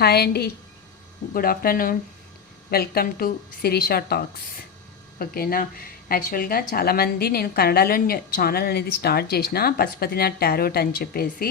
Hi అండి, good afternoon. Welcome to Sirisha talks. ఓకేనా. యాక్చువల్గా చాలామంది నేను కన్నడలో ఛానల్ అనేది స్టార్ట్ చేసిన పశుపతినాథ్ టారోట్ అని చెప్పేసి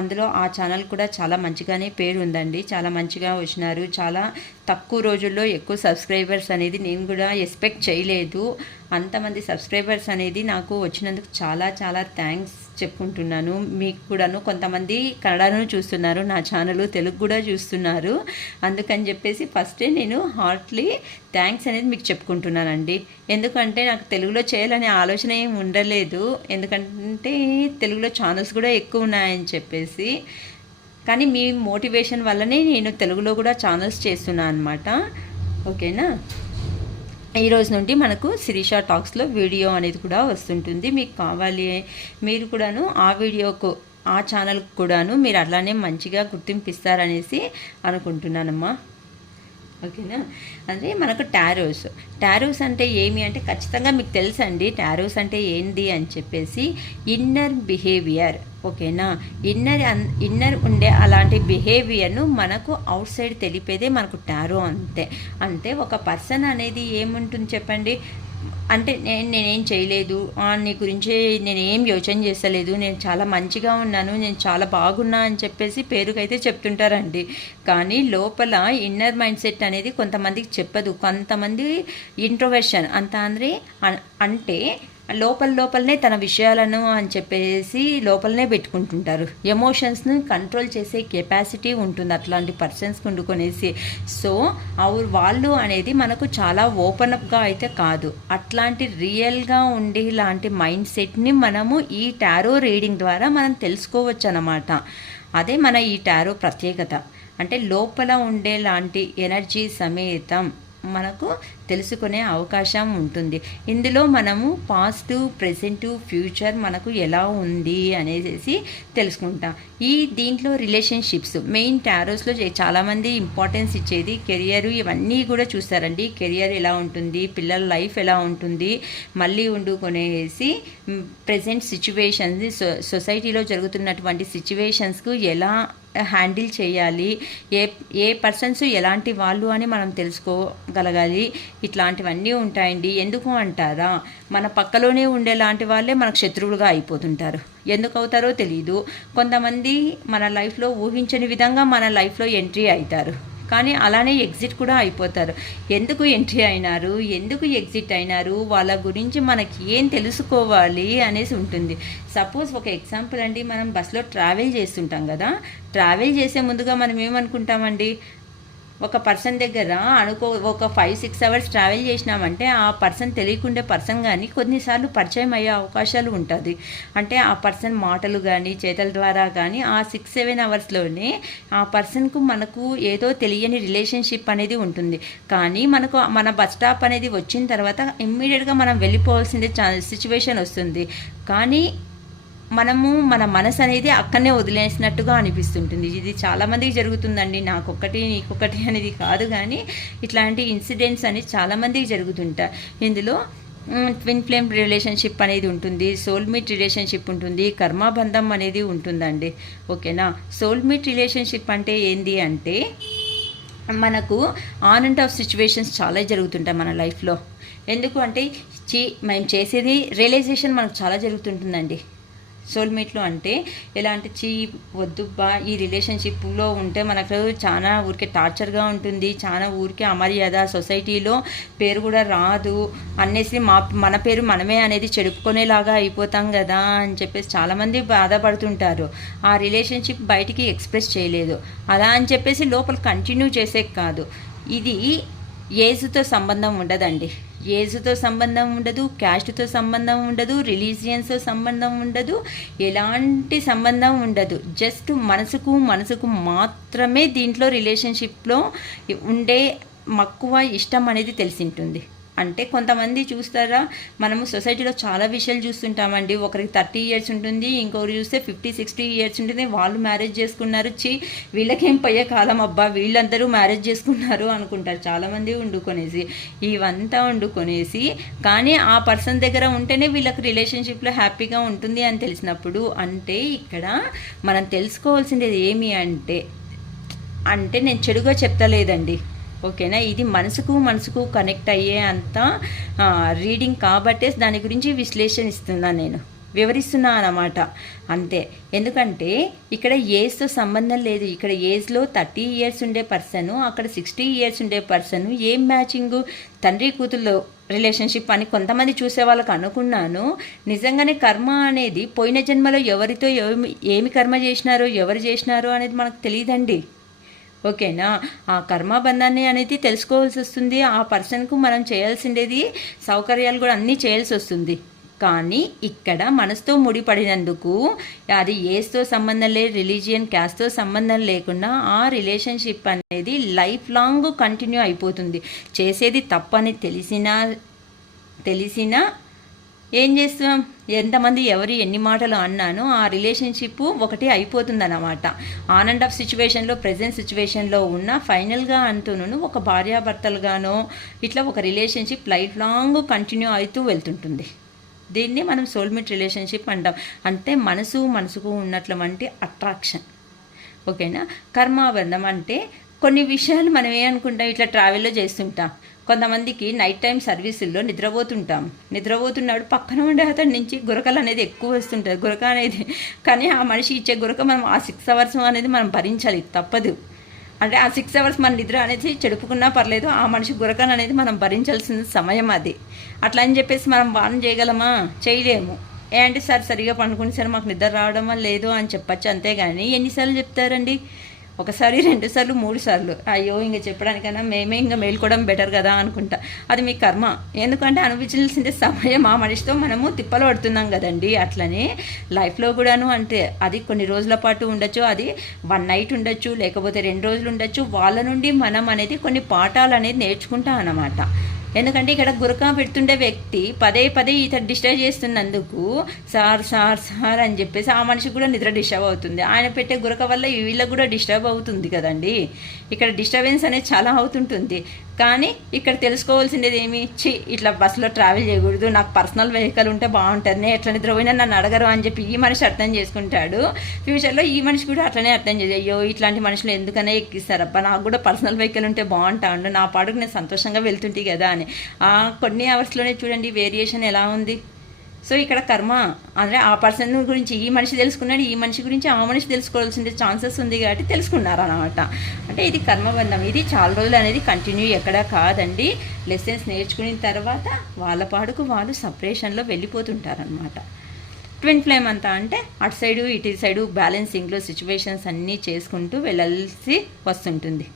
అందులో ఆ ఛానల్ కూడా చాలా మంచిగానే పేరు ఉందండి. చాలా మంచిగా వచ్చినారు. చాలా తక్కువ రోజుల్లో ఎక్కువ సబ్స్క్రైబర్స్ అనేది నేను కూడా ఎక్స్పెక్ట్ చేయలేదు. అంతమంది సబ్స్క్రైబర్స్ అనేది నాకు వచ్చినందుకు చాలా చాలా థ్యాంక్స్ చెప్పుకుంటున్నాను. మీకు కూడాను కొంతమంది కన్నడను చూస్తున్నారు, నా ఛానల్ తెలుగు కూడా చూస్తున్నారు. అందుకని చెప్పేసి ఫస్టే నేను హార్ట్లీ థ్యాంక్స్ అనేది మీకు చెప్పుకుంటున్నానండి. ఎందుకంటే నాకు తెలుగులో చేయాలనే ఆలోచన ఏం ఉండలేదు. ఎందుకంటే తెలుగులో ఛానల్స్ కూడా ఎక్కువ ఉన్నాయని చెప్పేసి. కానీ మీ మోటివేషన్ వల్లనే నేను తెలుగులో కూడా ఛానల్స్ చేస్తున్నాను అనమాట. ఓకేనా. ఈరోజు నుండి మనకు శిరీష టాక్స్లో వీడియో అనేది కూడా వస్తుంటుంది. మీకు కావాలి మీరు కూడాను ఆ వీడియోకు ఆ ఛానల్కి కూడాను మీరు అట్లానే మంచిగా గుర్తింపు ఇస్తారనేసి అనుకుంటున్నానమ్మా. ఓకేనా. అంటే మనకు టారోస్ అంటే ఏమి అంటే ఖచ్చితంగా మీకు తెలుసండి టారోస్ అంటే ఏంది అని చెప్పేసి. Inner behaviour. ఓకేనా. ఇన్నర్ ఉండే అలాంటి బిహేవియర్ను మనకు అవుట్ సైడ్ తెలిపేదే మనకు టారో. అంటే ఒక పర్సన్ అనేది ఏముంటుంది చెప్పండి. అంటే నేనేం చేయలేదు, నీ గురించి నేనేం యోచన చేస్తలేదు, నేను చాలా మంచిగా ఉన్నాను, నేను చాలా బాగున్నా అని చెప్పేసి పేరుకైతే చెప్తుంటారండి. కానీ లోపల ఇన్నర్ మైండ్ సెట్ అనేది కొంతమందికి చెప్పదు. కొంతమంది ఇంట్రోవర్షన్ అంటే లోపలనే తన విషయాలను అని చెప్పేసి లోపలనే పెట్టుకుంటుంటారు. ఎమోషన్స్ని కంట్రోల్ చేసే కెపాసిటీ ఉంటుంది అట్లాంటి పర్సన్స్కి వండుకొనేసి. సో వాళ్ళు అనేది మనకు చాలా ఓపెన్ అప్గా అయితే కాదు, అట్లాంటి రియల్గా ఉండే లాంటి మైండ్ సెట్ని మనము ఈ టారో రీడింగ్ ద్వారా మనం తెలుసుకోవచ్చు అన్నమాట. అదే మన ఈ టారో ప్రత్యేకత. అంటే లోపల ఉండే లాంటి ఎనర్జీ సమేతం మనకు తెలుసుకునే అవకాశం ఉంటుంది. ఇందులో మనము పాస్ట్, ప్రెజెంట్, ఫ్యూచర్ మనకు ఎలా ఉంది అనేసి తెలుసుకుంటాం. దీంట్లో రిలేషన్షిప్స్ మెయిన్ టారోస్లో చాలామంది ఇంపార్టెన్స్ ఇచ్చేది కెరియర్, ఇవన్నీ కూడా చూస్తారండి. కెరియర్ ఎలా ఉంటుంది, పిల్లల లైఫ్ ఎలా ఉంటుంది, మళ్ళీ వండుకొనేసి ప్రెజెంట్ సిచ్యువేషన్స్, సొసైటీలో జరుగుతున్నటువంటి సిచ్యువేషన్స్కు ఎలా హ్యాండిల్ చేయాలి, ఏ పర్సన్స్ ఎలాంటి వాళ్ళు అని మనం తెలుసుకోగలగాలి. ఇట్లాంటివన్నీ ఉంటాయండి. ఎందుకు అంటారా, మన పక్కలోనే ఉండేలాంటి వాళ్ళే మనకు శత్రువులుగా అయిపోతుంటారు. ఎందుకు అవుతారో తెలియదు. కొంతమంది మన లైఫ్లో ఊహించని విధంగా మన లైఫ్లో ఎంట్రీ అవుతారు, కానీ అలానే ఎగ్జిట్ కూడా అయిపోతారు. ఎందుకు ఎంట్రీ అయినారు, ఎందుకు ఎగ్జిట్ అయినారు, వాళ్ళ గురించి మనకి ఏం తెలుసుకోవాలి అనేసి ఉంటుంది. సపోజ్ ఒక ఎగ్జాంపుల్ అండి, మనం బస్సులో ట్రావెల్ చేస్తుంటాం కదా. ట్రావెల్ చేసే ముందుగా మనం ఏమనుకుంటామండి, ఒక పర్సన్ దగ్గర ఒక 5-6 అవర్స్ ట్రావెల్ చేసినామంటే ఆ పర్సన్ తెలియకుండే పర్సన్ కానీ కొన్నిసార్లు పరిచయం అయ్యే అవకాశాలు ఉంటుంది. అంటే ఆ పర్సన్ మాటలు కానీ చేతల ద్వారా కానీ ఆ 6-7 అవర్స్లోనే ఆ పర్సన్కు మనకు ఏదో తెలియని రిలేషన్షిప్ అనేది ఉంటుంది. కానీ మనకు మన బస్ స్టాప్ అనేది వచ్చిన తర్వాత ఇమ్మీడియట్గా మనం వెళ్ళిపోవాల్సిందే సిచ్యువేషన్ వస్తుంది. కానీ మనము మన మనసు అనేది అక్కడనే వదిలేసినట్టుగా అనిపిస్తుంటుంది. ఇది చాలామందికి జరుగుతుందండి, నాకొక్కటి నీకొకటి అనేది కాదు, కానీ ఇట్లాంటి ఇన్సిడెంట్స్ అనేది చాలామందికి జరుగుతుంటాయి. ఇందులో ట్విన్ ఫ్లేమ్ రిలేషన్షిప్ అనేది ఉంటుంది, సోల్మేట్ రిలేషన్షిప్ ఉంటుంది, కర్మాబంధం అనేది ఉంటుందండి. ఓకేనా. సోల్మేట్ రిలేషన్షిప్ అంటే ఏంది అంటే మనకు ఆన్ అండ్ ఆఫ్ సిచ్యువేషన్స్ చాలా జరుగుతుంటాయి మన లైఫ్లో. ఎందుకు అంటే మేము చేసేది రియలైజేషన్ మనకు చాలా జరుగుతుంటుందండి. సోల్మేట్లో అంటే ఎలాంటి వద్దుబ్బా ఈ రిలేషన్షిప్లో ఉంటే మనకు చాలా ఊరికే టార్చర్గా ఉంటుంది, చాలా ఊరికే అమర్యాద, సొసైటీలో పేరు కూడా రాదు అనేసి మన పేరు మనమే అనేది చెడుపుకునేలాగా అయిపోతాం కదా అని చెప్పేసి చాలామంది బాధపడుతుంటారు. ఆ రిలేషన్షిప్ బయటికి ఎక్స్ప్రెస్ చేయలేదు, అలా అని చెప్పేసి లోపల కంటిన్యూ చేసే కాదు. ఇది ఏజ్తో సంబంధం ఉండదండి. ఏజ్తో సంబంధం ఉండదు, క్యాస్ట్తో సంబంధం ఉండదు, రిలీజియన్స్తో సంబంధం ఉండదు, ఎలాంటి సంబంధం ఉండదు. జస్ట్ మనసుకు మాత్రమే దీంట్లో రిలేషన్షిప్లో ఉండే మక్కువ, ఇష్టం అనేది తెలిసి ఉంటుంది. అంటే కొంతమంది చూస్తారా, మనము సొసైటీలో చాలా విషయాలు చూస్తుంటామండి. ఒకరికి 30 years ఉంటుంది, ఇంకొకరు చూస్తే 50-60 years ఉంటుంది. వాళ్ళు మ్యారేజ్ చేసుకున్నారు, వీళ్ళకేం పోయే కాలం అబ్బా, వీళ్ళందరూ మ్యారేజ్ చేసుకున్నారు అనుకుంటారు చాలామంది వండుకొనేసి. ఇవంతా వండుకొనేసి కానీ ఆ పర్సన్ దగ్గర ఉంటేనే వీళ్ళకి రిలేషన్షిప్లో హ్యాపీగా ఉంటుంది అని తెలిసినప్పుడు, అంటే ఇక్కడ మనం తెలుసుకోవాల్సింది ఏమి అంటే అంటే నేను చెడుగా చెప్తలేదండి, ఓకేనా. ఇది మనసుకు కనెక్ట్ అయ్యే అంత రీడింగ్ కాబట్టే దాని గురించి విశ్లేషణ ఇస్తున్నాను, నేను వివరిస్తున్నా అన్నమాట అంతే. ఎందుకంటే ఇక్కడ ఏజ్తో సంబంధం లేదు. ఇక్కడ ఏజ్లో 30 years ఉండే పర్సన్, అక్కడ 60 years ఉండే పర్సన్, ఏం మ్యాచింగు, తండ్రి కూతుర్లో రిలేషన్షిప్ అని కొంతమంది చూసే వాళ్ళకి అనుకున్నాను. నిజంగానే కర్మ అనేది పోయిన జన్మలో ఎవరితో ఏమి కర్మ చేసినారో, ఎవరు చేసినారో అనేది మనకు తెలియదండి, ఓకేనా. ఆ కర్మబంధాన్ని అనేది తెలుసుకోవాల్సి వస్తుంది. ఆ పర్సన్కు మనం చేయాల్సిండేది సౌకర్యాలు కూడా అన్నీ చేయాల్సి వస్తుంది. కానీ ఇక్కడ మనసుతో ముడిపడినందుకు అది ఏజ్తో సంబంధం లేదు, రిలీజియన్, క్యాస్ట్తో సంబంధం లేకుండా ఆ రిలేషన్షిప్ అనేది లైఫ్ లాంగ్ కంటిన్యూ అయిపోతుంది. చేసేది తప్పని తెలిసినా ఏం చేస్తాం, ఎంతమంది ఎవరు ఎన్ని మాటలు అన్నానో ఆ రిలేషన్షిప్ ఒకటి అయిపోతుంది అన్నమాట. ఆన్ అండ్ ఆఫ్ సిచ్యువేషన్లో, ప్రజెంట్ సిచ్యువేషన్లో ఉన్న ఫైనల్గా అంటూను ఒక భార్యాభర్తలుగానో ఇట్లా ఒక రిలేషన్షిప్ లైఫ్ లాంగ్ కంటిన్యూ అవుతూ వెళ్తుంటుంది. దీన్ని మనం సోల్మేట్ రిలేషన్షిప్ అంటాం. అంటే మనసుకు ఉన్నట్లు వంటి అట్రాక్షన్, ఓకేనా. కర్మాబంధం అంటే కొన్ని విషయాలు మనం ఏమనుకుంటాం, ఇట్లా ట్రావెల్లో చేస్తుంటాం. కొంతమందికి నైట్ టైం సర్వీసుల్లో నిద్రపోతున్నాడు, పక్కన ఉండే అతడి నుంచి గురకలు అనేది ఎక్కువ వస్తుంటుంది, గురక అనేది. కానీ ఆ మనిషి ఇచ్చే గురక మనం ఆ 6 hours అనేది మనం భరించాలి, తప్పదు. అంటే ఆ 6 hours మన నిద్ర అనేది చెడుపుకున్నా పర్లేదు, ఆ మనిషి గురకను అనేది మనం భరించాల్సిన సమయం అది. అట్లా అని చెప్పేసి మనం వాన్ చేయగలమా, చేయలేము. అంటే సార్ సరిగా పండుకుని సార్ మాకు నిద్ర రావడం లేదు అని చెప్పచ్చు, అంతేగాని ఎన్నిసార్లు చెప్తారండి? 1 సారి 2 సార్లు 3 సార్లు, అయ్యో ఇంక చెప్పడానికైనా మేమే ఇంకా మేల్కోవడం బెటర్ కదా అనుకుంటా. అది మీ కర్మ. ఎందుకంటే అనుభవించాల్సిందే సమయం ఆ మనిషితో మనము తిప్పలు పడుతున్నాం కదండి. అట్లనే లైఫ్లో కూడాను అంటే అది కొన్ని రోజుల పాటు ఉండొచ్చు, అది 1 night ఉండొచ్చు, లేకపోతే 2 రోజులు ఉండొచ్చు. వాళ్ళ నుండి మనం అనేది కొన్ని పాఠాలు అనేది నేర్చుకుంటాం అన్నమాట. ఎందుకంటే ఇక్కడ గురక పెడుతుండే వ్యక్తి పదే ఇతను డిస్టర్బ్ చేస్తున్నందుకు సార్ అని చెప్పేసి ఆ మనిషికి కూడా నిద్ర డిస్టర్బ్ అవుతుంది. ఆయన పెట్టే గురక వల్ల వీళ్ళకి కూడా డిస్టర్బ్ అవుతుంది కదండి. ఇక్కడ డిస్టర్బెన్స్ అనేది చాలా అవుతుంటుంది. కానీ ఇక్కడ తెలుసుకోవాల్సిందేది ఏమి, ఇట్లా బస్సులో ట్రావెల్ చేయకూడదు, నాకు పర్సనల్ వెహికల్ ఉంటే బాగుంటుంది, నేను ఎట్లా నిద్రపోయినా నన్ను అడగరు అని చెప్పి ఈ మనిషి అర్థం చేసుకుంటాడు. ఫ్యూచర్లో ఈ మనిషి కూడా అట్లనే అర్థం చేసి, అయ్యో ఇట్లాంటి మనుషులు ఎందుకనే ఎక్కిస్తారబ్బా, నాకు కూడా పర్సనల్ వెహికల్ ఉంటే బాగుంటాను, నా పాడుకు నేను సంతోషంగా వెళ్తుంటే కదా అని. కొన్ని అవర్స్లోనే చూడండి వేరియేషన్ ఎలా ఉంది. సో ఇక్కడ కర్మ ಅಂದರೆ ఆ పర్సన్ గురించి ఈ మనిషి తెలుసుకున్నాడు, ఈ మనిషి గురించి ఆ మనిషి తెలుసుకోవాల్సిన ఛాన్సెస్ ఉంది కాబట్టి తెలుసుకున్నారు అనమాట. అంటే ఇది కర్మబంధం. ఇది చాలా రోజులు అనేది కంటిన్యూ ఎక్కడా కాదండి. లెసన్స్ నేర్చుకున్న తర్వాత వాళ్ళ పాడుకు వాళ్ళు సపరేషన్లో వెళ్ళిపోతుంటారనమాట. ట్విన్ ఫ్లేమ్ అంతా అంటే అటు సైడు ఇటు సైడు బ్యాలెన్సింగ్లో సిచ్యువేషన్స్ అన్నీ చేసుకుంటూ వెళ్ళాల్సి వస్తుంటుంది.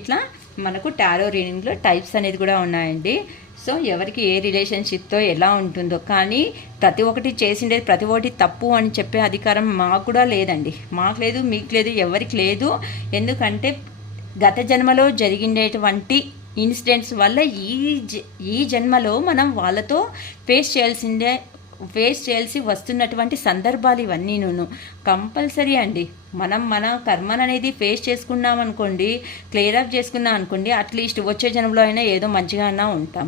ఇట్లా మనకు టారో రీడింగ్లో టైప్స్ అనేది కూడా ఉన్నాయండి. సో ఎవరికి ఏ రిలేషన్షిప్తో ఎలా ఉంటుందో, కానీ ప్రతి ఒక్కటి చేసిండేది ప్రతి ఒక్కటి తప్పు అని చెప్పే అధికారం మాకు కూడా లేదండి. మాకు లేదు, మీకు లేదు, ఎవరికి లేదు. ఎందుకంటే గత జన్మలో జరిగినటువంటి ఇన్సిడెంట్స్ వల్ల ఈ జన్మలో మనం వాళ్ళతో ఫేస్ చేయాల్సి వస్తున్నటువంటి సందర్భాలు ఇవన్నీను కంపల్సరీ అండి. మనం మన కర్మను అనేది ఫేస్ చేసుకున్నాం అనుకోండి, క్లియర్ అప్ చేసుకున్నాం అనుకోండి, అట్లీస్ట్ వచ్చే జన్మలో అయినా ఏదో మంచిగా అన్నా ఉంటాం,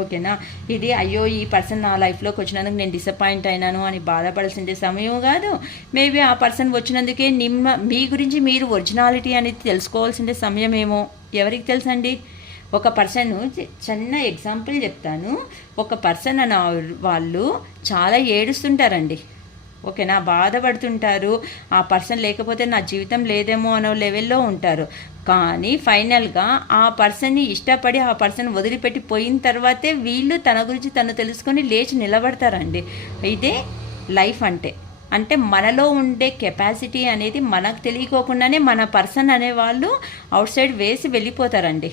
ఓకేనా. ఇది అయ్యో ఈ పర్సన్ నా లైఫ్లోకి వచ్చినందుకు నేను డిసప్పాయింట్ అయినాను అని బాధపడాల్సిన సమయం కాదు. మేబీ ఆ పర్సన్ వచ్చినందుకే మీ గురించి మీరు ఒరిజినాలిటీ అనేది తెలుసుకోవాల్సిన సమయం ఏమో, ఎవరికి తెలుసండి. ఒక పర్సన్, చిన్న ఎగ్జాంపుల్ చెప్తాను. ఒక పర్సన్ అన్న వాళ్ళు చాలా ఏడుస్తుంటారండి, ఓకేనా, బాధపడుతుంటారు. ఆ పర్సన్ లేకపోతే నా జీవితం లేదేమో అనే లెవెల్లో ఉంటారు. కానీ ఫైనల్గా ఆ పర్సన్ని ఇష్టపడి ఆ పర్సన్ వదిలిపెట్టి పోయిన తర్వాతే వీళ్ళు తన గురించి తను తెలుసుకొని లేచి నిలబడతారండి. ఇదే లైఫ్ అంటే మనలో ఉండే కెపాసిటీ అనేది మనకు తెలియకోకుండానే మన పర్సన్ అనేవాళ్ళు అవుట్ సైడ్ వేసి వెళ్ళిపోతారండి.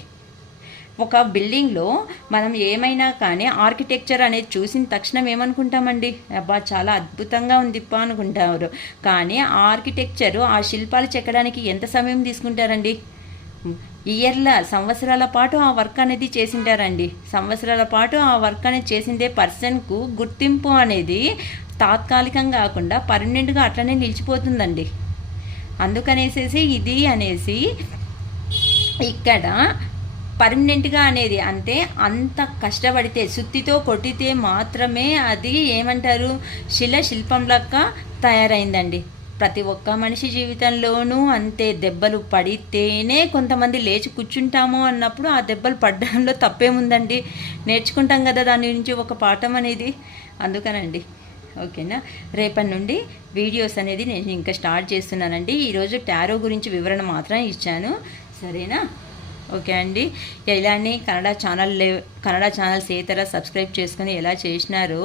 ఒక బిల్డింగ్లో మనం ఏమైనా కానీ ఆర్కిటెక్చర్ అనేది చూసిన తక్షణం ఏమనుకుంటామండి, అబ్బా చాలా అద్భుతంగా ఉందిప్పా అనుకుంటారు. కానీ ఆ ఆర్కిటెక్చరు, ఆ శిల్పాలు చెక్కడానికి ఎంత సమయం తీసుకుంటారండి? సంవత్సరాల పాటు ఆ వర్క్ అనేది చేసింటారండి. సంవత్సరాల పాటు ఆ వర్క్ అనేది చేసిందే పర్సన్కు గుర్తింపు అనేది తాత్కాలికంగా కాకుండా పర్మనెంట్గా అట్లనే నిలిచిపోతుందండి. అందుకనేసేసి ఇది అనేసి ఇక్కడ పర్మనెంట్గా అనేది అంటే అంత కష్టపడితే సుత్తితో కొట్టితే మాత్రమే అది ఏమంటారు శిల్పం లెక్క తయారైందండి. ప్రతి ఒక్క మనిషి జీవితంలోనూ అంతే, దెబ్బలు పడితేనే కొంతమంది లేచి కూర్చుంటాము అన్నప్పుడు ఆ దెబ్బలు పడడంలో తప్పేముందండి, నేర్చుకుంటాం కదా దాని నుంచి ఒక పాఠం అనేది. అందుకనండి. ఓకేనా, రేపటి నుండి వీడియోస్ అనేది నేను ఇంకా స్టార్ట్ చేస్తున్నానండి. ఈరోజు టారో గురించి వివరణ మాత్రం ఇచ్చాను, సరేనా? ఓకే అండి. ఇలానే కన్నడ ఛానల్స్ ఏ తర సబ్స్క్రైబ్ చేసుకొని ఎలా చేసినారో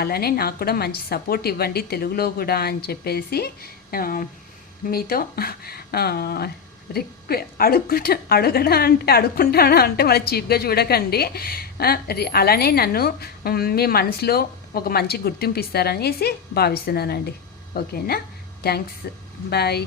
అలానే నాకు కూడా మంచి సపోర్ట్ ఇవ్వండి తెలుగులో కూడా అని చెప్పేసి మీతో అడుక్కుంటానా అంటే మళ్ళీ చీప్గా చూడకండి. అలానే నన్ను మీ మనసులో ఒక మంచి గుర్తింపు ఇస్తారనేసి భావిస్తున్నానండి. ఓకేనా, థ్యాంక్స్, బాయ్.